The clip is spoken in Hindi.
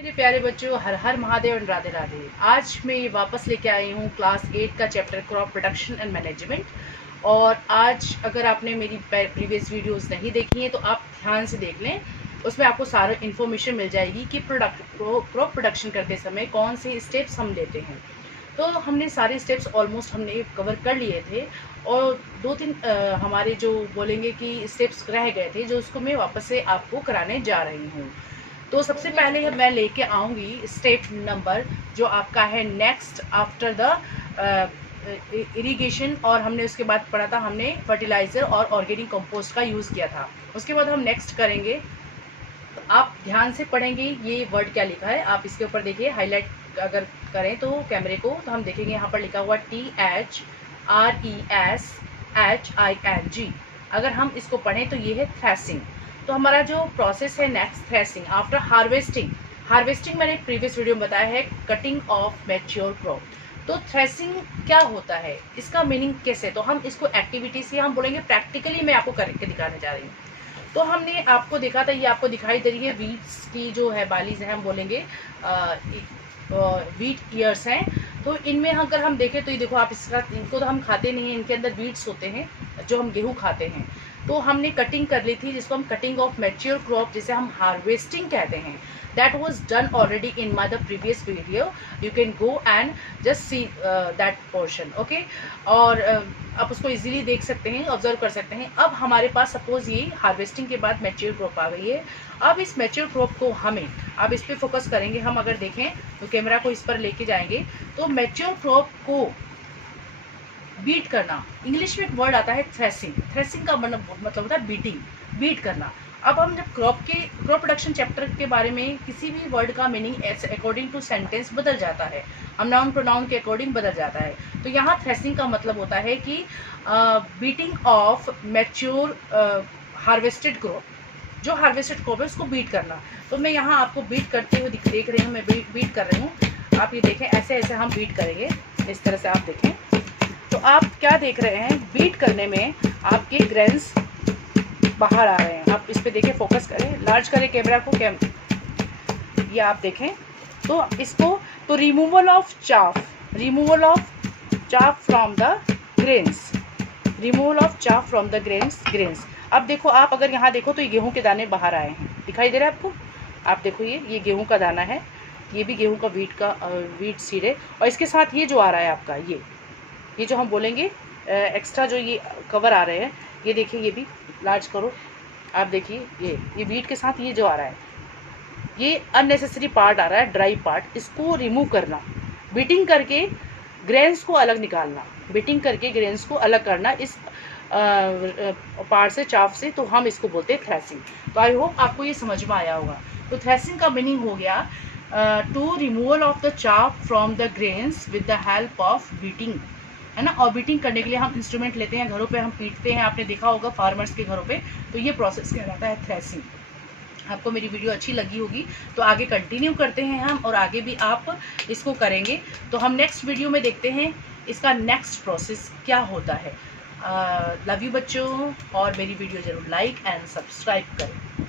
मेरे प्यारे बच्चों, हर हर महादेव एंड राधे राधे। आज मैं ये वापस लेके आई हूँ क्लास 8 का chapter crop production and management. और आज अगर आपने मेरी प्रीवियस वीडियोस नहीं देखी हैं तो आप ध्यान से देख लें। उसमें आपको सारा इन्फॉर्मेशन मिल जाएगी कि क्रॉप प्रोडक्शन करते समय कौन से स्टेप्स हम लेते हैं। तो हमने सारे स्टेप्स ऑलमोस्ट हमने कवर कर लिए थे और दो तीन हमारे जो बोलेंगे कि स्टेप्स रह गए थे, जो उसको मैं वापस से आपको कराने जा रही हूँ। तो सबसे पहले मैं लेके आऊँगी स्टेप नंबर जो आपका है नेक्स्ट आफ्टर द इरिगेशन। और हमने उसके बाद पढ़ा था, हमने फर्टिलाइज़र और ऑर्गेनिक कंपोस्ट का यूज़ किया था। उसके बाद हम नेक्स्ट करेंगे। तो आप ध्यान से पढ़ेंगे ये वर्ड क्या लिखा है। आप इसके ऊपर देखिए, हाईलाइट अगर करें तो कैमरे को, तो हम देखेंगे यहाँ पर लिखा हुआ THRESHING। अगर हम इसको पढ़ें तो ये है थ्रेसिंग। तो हमारा जो प्रोसेस है next, threshing after harvesting. Harvesting मैंने प्रीवियस वीडियो में बताया है, कटिंग ऑफ मैच्योर क्रॉप। तो थ्रेसिंग क्या होता है, इसका मीनिंग कैसे, तो हम इसको एक्टिविटी से हम बोलेंगे, प्रैक्टिकली मैं आपको करके दिखाने जा रही हूँ। तो हमने आपको देखा था, ये आपको दिखाई दे रही है वीट्स की जो है बालीज है, हम बोलेंगे वीट ईयर्स हैं। तो इनमें अगर हम देखें तो ये देखो, आप इसका, इनको तो हम खाते नहीं हैं, इनके अंदर वीट्स होते हैं जो हम गेहूँ खाते हैं। तो हमने कटिंग कर ली थी, जिसको हम कटिंग ऑफ मैच्योर क्रॉप, जिसे हम हार्वेस्टिंग कहते हैं। That was done already in my the previous video. You can go and just see that portion, okay. और आप उसको इजीली देख सकते हैं, ऑब्जर्व कर सकते हैं। अब हमारे पास सपोज ये हार्वेस्टिंग के बाद मैच्योर क्रॉप आ गई है। अब इस मैच्योर क्रॉप को हमें, अब इस पर फोकस करेंगे हम। अगर देखें तो कैमरा को इस पर लेके जाएंगे, तो मैच्योर क्रॉप को बीट करना, इंग्लिश में एक वर्ड आता है थ्रेसिंग। थ्रेसिंग का मतलब होता है बीटिंग, बीट करना। अब हम जब क्रॉप प्रोडक्शन चैप्टर के बारे में किसी भी वर्ड का मीनिंग अकॉर्डिंग टू सेंटेंस बदल जाता है, हम नाउन प्रोनाउन के अकॉर्डिंग बदल जाता है। तो यहाँ थ्रेसिंग का मतलब होता है कि beating of mature harvested crop, जो हार्वेस्टेड क्रॉप है उसको बीट करना। तो मैं यहाँ आपको बीट करते हुए देख रही हूँ, मैं बीट कर रही हूँ। आप ये देखें, ऐसे ऐसे हम बीट करेंगे, इस तरह से आप देखें। तो आप क्या देख रहे हैं, बीट करने में आपके ग्रेन्स बाहर आ रहे हैं। आप इस पे देखें, फोकस करें, लार्ज करें कैमरा को, ये आप देखें। तो इसको, तो removal of chaff from the grains, removal of chaff from the grains. अब देखो, आप अगर यहाँ देखो तो ये गेहूं के दाने बाहर आए हैं, दिखाई दे रहा है आपको। आप देखो, ये गेहूं का दाना है, ये भी गेहूं का वीट सीड है। और इसके साथ ये जो आ रहा है आपका, ये जो हम बोलेंगे एक्स्ट्रा जो ये कवर आ रहे हैं, ये देखिए, ये भी लार्ज करो, आप देखिए, ये बीट के साथ ये जो आ रहा है, ये अननेसेसरी पार्ट आ रहा है, ड्राई पार्ट, इसको रिमूव करना। बीटिंग करके ग्रेन्स को अलग निकालना, बीटिंग करके ग्रेन्स को अलग करना इस पार्ट से, चाफ से। तो हम इसको बोलते हैं थ्रेसिंग। तो आई होप आपको ये समझ में आया होगा। तो थ्रेसिंग का मीनिंग हो गया to removal of the chaff from the grains with the help of beating, है ना। और बीटिंग करने के लिए हम इंस्ट्रूमेंट लेते हैं, घरों पे हम पीटते हैं, आपने देखा होगा फार्मर्स के घरों पे। तो ये प्रोसेस कहलाता है थ्रेसिंग। आपको मेरी वीडियो अच्छी लगी होगी तो आगे कंटिन्यू करते हैं हम, और आगे भी आप इसको करेंगे। तो हम नेक्स्ट वीडियो में देखते हैं इसका नेक्स्ट प्रोसेस क्या होता है। लव यू बच्चों, और मेरी वीडियो ज़रूर लाइक एंड सब्सक्राइब करें।